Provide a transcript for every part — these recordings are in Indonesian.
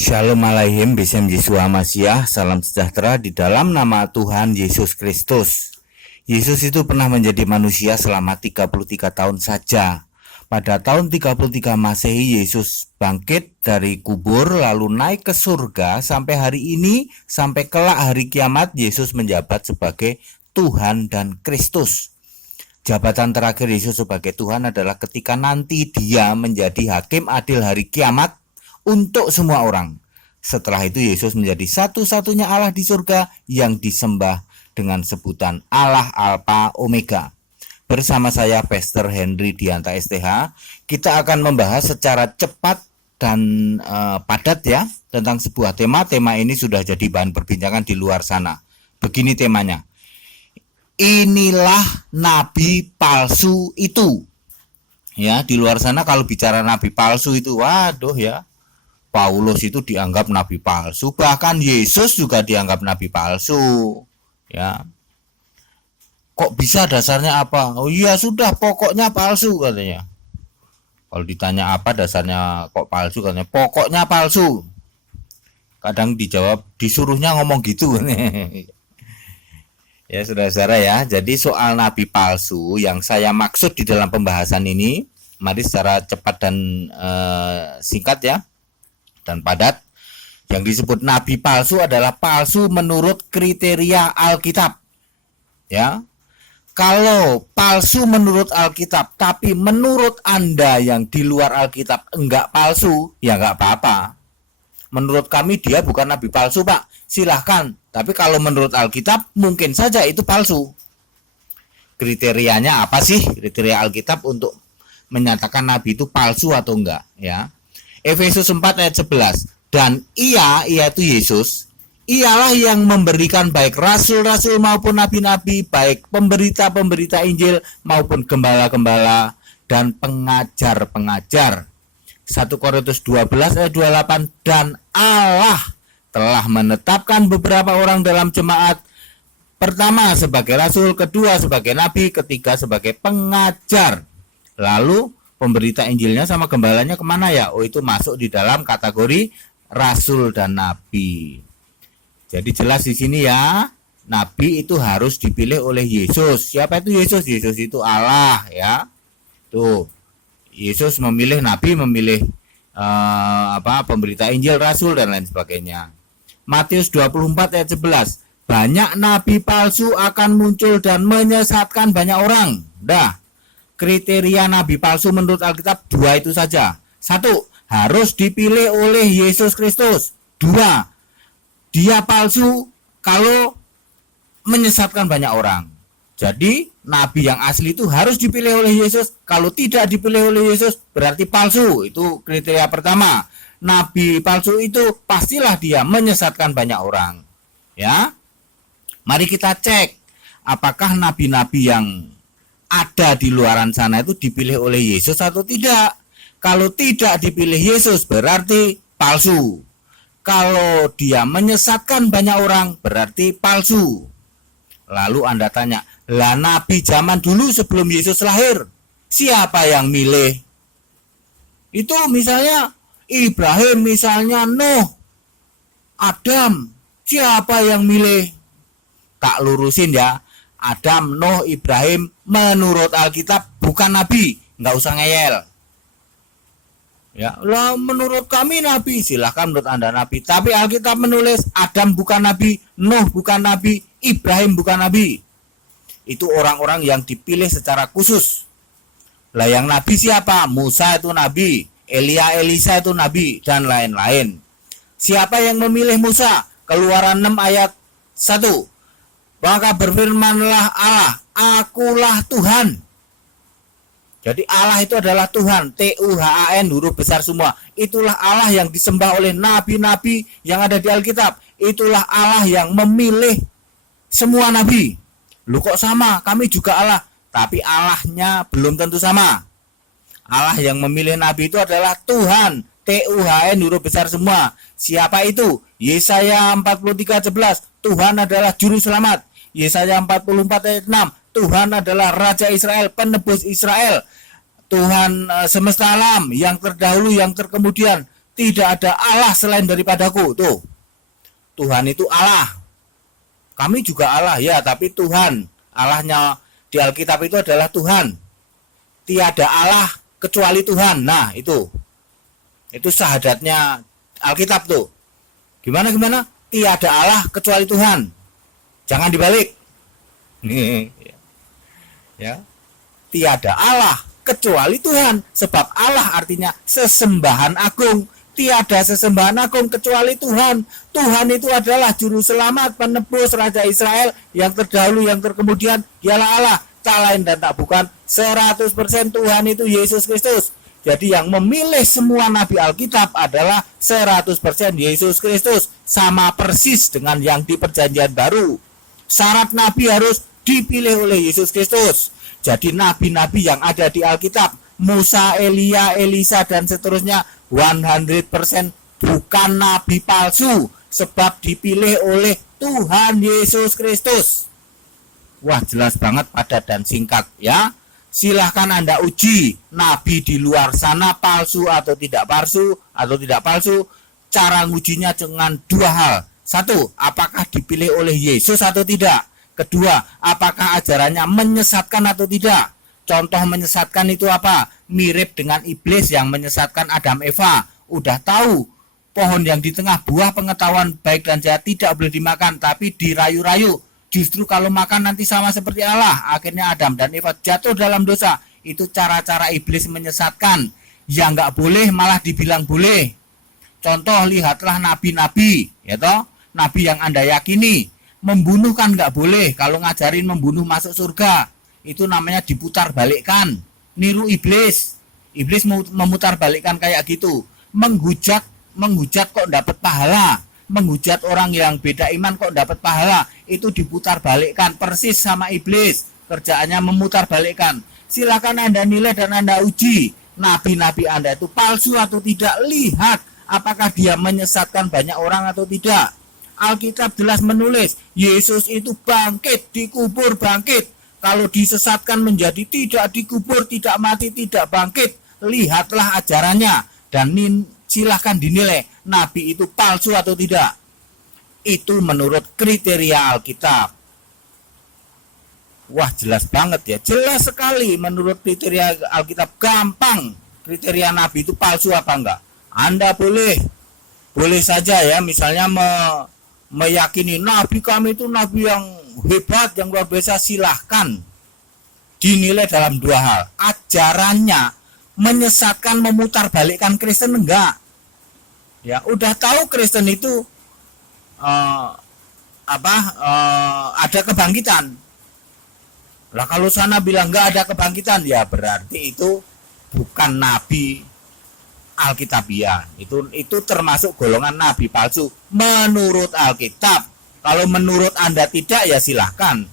Shalom Aleichem, Besem Yeshua Mashiach, salam sejahtera di dalam nama Tuhan Yesus Kristus. Yesus itu pernah menjadi manusia selama 33 tahun saja. Pada tahun 33 Masehi, Yesus bangkit dari kubur lalu naik ke surga. Sampai hari ini, sampai kelak hari kiamat, Yesus menjabat sebagai Tuhan dan Kristus. Jabatan terakhir Yesus sebagai Tuhan adalah ketika nanti Dia menjadi hakim adil hari kiamat untuk semua orang. Setelah itu Yesus menjadi satu-satunya Allah di surga yang disembah dengan sebutan Allah Alpha Omega. Bersama saya Pastor Henry Dianta STH, kita akan membahas secara cepat dan padat ya tentang sebuah tema. Tema ini sudah jadi bahan perbincangan di luar sana. Begini temanya. Inilah nabi palsu itu. Ya, di luar sana kalau bicara nabi palsu itu, waduh ya. Paulus itu dianggap nabi palsu, bahkan Yesus juga dianggap nabi palsu. Ya. Kok bisa, dasarnya apa? Oh iya sudah, pokoknya palsu katanya. Kalau ditanya apa dasarnya kok palsu, katanya pokoknya palsu. Kadang dijawab, disuruhnya ngomong gitu. Ya saudara-saudara ya, jadi soal nabi palsu yang saya maksud di dalam pembahasan ini, mari secara cepat dan singkat ya dan padat. Yang disebut nabi palsu adalah palsu menurut kriteria Alkitab. Ya. Kalau palsu menurut Alkitab tapi menurut Anda yang di luar Alkitab enggak palsu, ya enggak apa-apa. Menurut kami dia bukan nabi palsu, Pak. Silahkan. Tapi kalau menurut Alkitab mungkin saja itu palsu. Kriterianya apa sih? Kriteria Alkitab untuk menyatakan nabi itu palsu atau enggak, ya. Efesus 4 ayat 11. Dan ia itu Yesus, ialah yang memberikan baik rasul-rasul maupun nabi-nabi, baik pemberita-pemberita Injil maupun gembala-gembala dan pengajar-pengajar. 1 Korintus 12 ayat 28. Dan Allah telah menetapkan beberapa orang dalam jemaat, pertama sebagai rasul, kedua sebagai nabi, ketiga sebagai pengajar. Lalu pemberita Injilnya sama gembalanya kemana ya? Oh, itu masuk di dalam kategori rasul dan nabi. Jadi jelas di sini ya, nabi itu harus dipilih oleh Yesus. Siapa itu Yesus? Yesus itu Allah ya. Tuh, Yesus memilih nabi, memilih pemberita Injil, rasul dan lain sebagainya. Matius 24 ayat 11. Banyak nabi palsu akan muncul dan menyesatkan banyak orang. Dah. Kriteria nabi palsu menurut Alkitab dua itu saja. Satu, harus dipilih oleh Yesus Kristus. Dua, dia palsu kalau menyesatkan banyak orang. Jadi nabi yang asli itu harus dipilih oleh Yesus. Kalau tidak dipilih oleh Yesus berarti palsu. Itu kriteria pertama. Nabi palsu itu pastilah dia menyesatkan banyak orang. Ya, mari kita cek apakah nabi-nabi yang ada di luaran sana itu dipilih oleh Yesus atau tidak. Kalau tidak dipilih Yesus berarti palsu. Kalau dia menyesatkan banyak orang berarti palsu. Lalu Anda tanya, lah nabi zaman dulu sebelum Yesus lahir, siapa yang milih? Itu misalnya Ibrahim, misalnya Nuh, Adam, siapa yang milih? Tak lurusin ya. Adam, Nuh, Ibrahim menurut Alkitab bukan nabi, nggak usah ngeyel. Ya, lah menurut kami nabi, silahkan menurut Anda nabi. Tapi Alkitab menulis Adam bukan nabi, Nuh bukan nabi, Ibrahim bukan nabi. Itu orang-orang yang dipilih secara khusus. Lah yang nabi siapa? Musa itu nabi, Elia, Elisa itu nabi dan lain-lain. Siapa yang memilih Musa? Keluaran 6 ayat 1. Maka berfirmanlah Allah, akulah Tuhan. Jadi Allah itu adalah Tuhan, Tuhan, huruf besar semua. Itulah Allah yang disembah oleh nabi-nabi yang ada di Alkitab. Itulah Allah yang memilih semua nabi. Lu kok sama? Kami juga Allah. Tapi Allahnya belum tentu sama. Allah yang memilih nabi itu adalah Tuhan, Tuhan, huruf besar semua. Siapa itu? Yesaya 43:11. Tuhan adalah juru selamat. Yesaya 44 ayat 6. Tuhan adalah Raja Israel, penebus Israel. Tuhan semesta alam, yang terdahulu, yang terkemudian. Tidak ada Allah selain daripadaku. Tuh, Tuhan itu Allah. Kami juga Allah ya, tapi Tuhan. Allahnya di Alkitab itu adalah Tuhan. Tiada Allah kecuali Tuhan. Nah, itu syahadatnya Alkitab tuh. Gimana? Tiada Allah kecuali Tuhan. Jangan dibalik. Ya. Tiada Allah kecuali Tuhan. Sebab Allah artinya sesembahan agung. Tiada sesembahan agung kecuali Tuhan. Tuhan itu adalah juru selamat, penebus Raja Israel yang terdahulu, yang terkemudian. Dialah Allah, tak lain dan tak bukan. 100% Tuhan itu Yesus Kristus. Jadi yang memilih semua nabi Alkitab adalah 100% Yesus Kristus. Sama persis dengan yang di Perjanjian Baru. Syarat nabi harus dipilih oleh Yesus Kristus. Jadi nabi-nabi yang ada di Alkitab, Musa, Elia, Elisa, dan seterusnya, 100% bukan nabi palsu, sebab dipilih oleh Tuhan Yesus Kristus. Wah, jelas banget, padat dan singkat ya. Silahkan Anda uji nabi di luar sana palsu atau tidak palsu. Cara ngujinya dengan dua hal. Satu, apakah dipilih oleh Yesus atau tidak? Kedua, apakah ajarannya menyesatkan atau tidak? Contoh menyesatkan itu apa? Mirip dengan iblis yang menyesatkan Adam Eva. Udah tahu pohon yang di tengah buah pengetahuan baik dan jahat tidak boleh dimakan, tapi dirayu-rayu. Justru kalau makan nanti sama seperti Allah. Akhirnya Adam dan Eva jatuh dalam dosa. Itu cara-cara iblis menyesatkan. Yang nggak boleh malah dibilang boleh. Contoh, lihatlah nabi-nabi, ya toh? Nabi yang Anda yakini. Membunuh kan nggak boleh. Kalau ngajarin membunuh masuk surga, itu namanya diputar balikkan. Niru iblis. Iblis memutar balikkan kayak gitu. Menghujat kok dapat pahala. Menghujat orang yang beda iman kok dapat pahala. Itu diputar balikkan persis sama iblis. Kerjaannya memutar balikkan. Silakan Anda nilai dan Anda uji nabi-nabi Anda itu palsu atau tidak. Lihat apakah dia menyesatkan banyak orang atau tidak. Alkitab jelas menulis Yesus itu bangkit, dikubur, bangkit. Kalau disesatkan menjadi tidak dikubur, tidak mati, tidak bangkit, lihatlah ajarannya dan silahkan dinilai nabi itu palsu atau tidak. Itu menurut kriteria Alkitab. Wah, jelas banget ya, jelas sekali menurut kriteria Alkitab. Gampang kriteria nabi itu palsu apa enggak. Anda boleh saja ya, misalnya meyakini nabi kami itu nabi yang hebat, yang luar biasa. Silahkan dinilai dalam dua hal. Ajarannya menyesatkan, memutar balikkan Kristen enggak? Ya, udah tahu Kristen itu ada kebangkitan. Lah kalau sana bilang enggak ada kebangkitan, ya berarti itu bukan nabi Alkitabiah. Itu termasuk golongan nabi palsu menurut Alkitab. Kalau menurut Anda tidak, ya silahkan.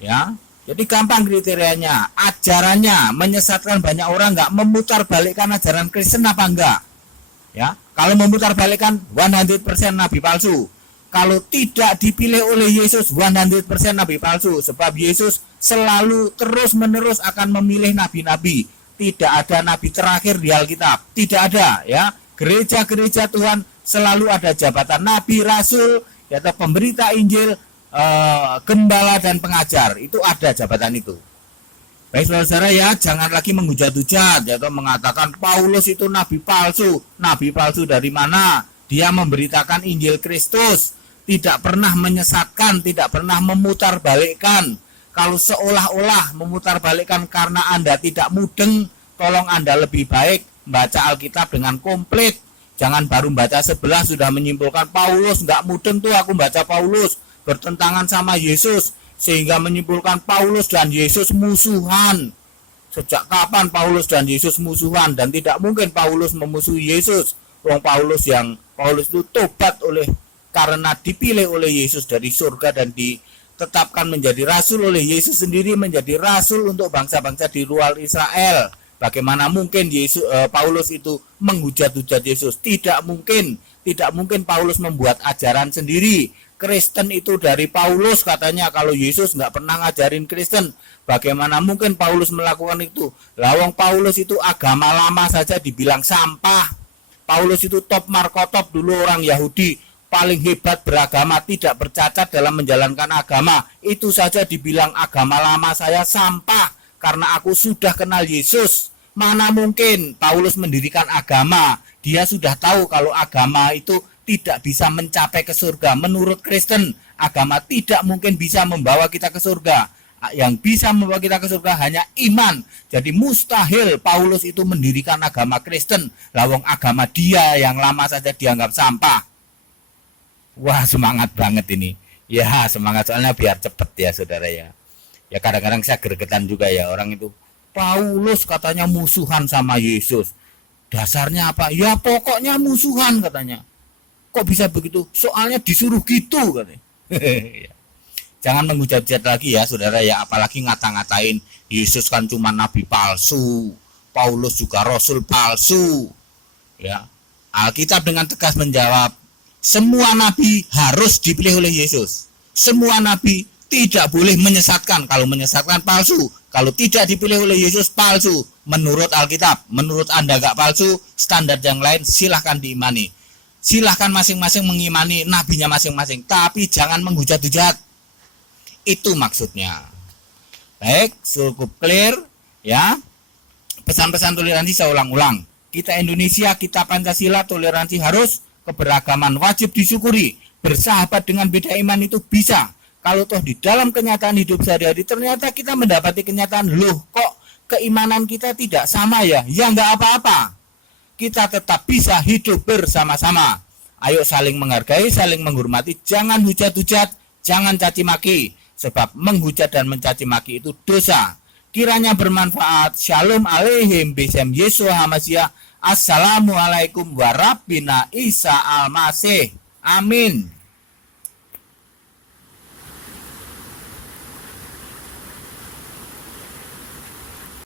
Ya, jadi gampang kriterianya. Ajarannya menyesatkan banyak orang enggak? Memutar balikkan ajaran Kristen apa enggak? Ya, kalau memutar balikkan 100% nabi palsu. Kalau tidak dipilih oleh Yesus, 100% nabi palsu. Sebab Yesus selalu terus-menerus akan memilih nabi-nabi. Tidak ada nabi terakhir di Alkitab. Tidak ada ya. Gereja-gereja Tuhan selalu ada jabatan nabi, rasul, yaitu pemberita Injil, gembala dan pengajar. Itu ada jabatan itu. Baik saudara ya, jangan lagi menghujat-hujat yaitu mengatakan Paulus itu nabi palsu. Nabi palsu dari mana? Dia memberitakan Injil Kristus, tidak pernah menyesatkan, tidak pernah memutarbalikkan. Kalau seolah-olah memutarbalikkan karena Anda tidak mudeng, tolong Anda lebih baik baca Alkitab dengan komplit. Jangan baru baca 11 sudah menyimpulkan Paulus nggak mudeng tuh, aku baca Paulus bertentangan sama Yesus, sehingga menyimpulkan Paulus dan Yesus musuhan. Sejak kapan Paulus dan Yesus musuhan? Dan tidak mungkin Paulus memusuhi Yesus. Paulus itu tobat karena dipilih oleh Yesus dari surga dan ditetapkan menjadi rasul oleh Yesus sendiri, menjadi rasul untuk bangsa-bangsa di luar Israel. Bagaimana mungkin Paulus itu menghujat-hujat Yesus? Tidak mungkin Paulus membuat ajaran sendiri. Kristen itu dari Paulus katanya, kalau Yesus nggak pernah ngajarin Kristen. Bagaimana mungkin Paulus melakukan itu? Lawang Paulus itu agama lama saja dibilang sampah. Paulus itu top markotop dulu, orang Yahudi paling hebat beragama, tidak bercacat dalam menjalankan agama. Itu saja dibilang agama lama saya sampah karena aku sudah kenal Yesus. Mana mungkin Paulus mendirikan agama? Dia sudah tahu kalau agama itu tidak bisa mencapai ke surga. Menurut Kristen, agama tidak mungkin bisa membawa kita ke surga. Yang bisa membawa kita ke surga hanya iman. Jadi mustahil Paulus itu mendirikan agama Kristen. Lawang agama dia yang lama saja dianggap sampah. Wah, semangat banget ini. Ya, semangat soalnya biar cepet ya saudara ya. Ya kadang-kadang saya gregetan juga ya orang itu. Paulus katanya musuhan sama Yesus. Dasarnya apa? Ya pokoknya musuhan katanya. Kok bisa begitu? Soalnya disuruh gitu katanya. Jangan menghujat-hujat lagi ya saudara ya. Apalagi ngata-ngatain Yesus kan cuma nabi palsu. Paulus juga rasul palsu. Ya. Alkitab dengan tegas menjawab, semua nabi harus dipilih oleh Yesus. Semua nabi tidak boleh menyesatkan. Kalau menyesatkan palsu. Kalau tidak dipilih oleh Yesus palsu. Menurut Alkitab. Menurut Anda gak palsu, standar yang lain silahkan diimani. Silahkan masing-masing mengimani nabinya masing-masing. Tapi jangan menghujat-hujat. Itu maksudnya. Baik, cukup clear ya. Pesan-pesan toleransi saya ulang-ulang. Kita Indonesia, kita Pancasila, toleransi harus, keberagaman wajib disyukuri. Bersahabat dengan beda iman itu bisa. Kalau toh di dalam kenyataan hidup sehari-hari ternyata kita mendapati kenyataan, loh kok keimanan kita tidak sama ya? Ya enggak apa-apa. Kita tetap bisa hidup bersama-sama. Ayo saling menghargai, saling menghormati, jangan hujat-hujat, jangan caci maki. Sebab menghujat dan mencaci maki itu dosa. Kiranya bermanfaat. Shalom aleihim bisem Yesus Hamasiah. Assalamualaikum warahmatullahi Isa al-Masih. Amin.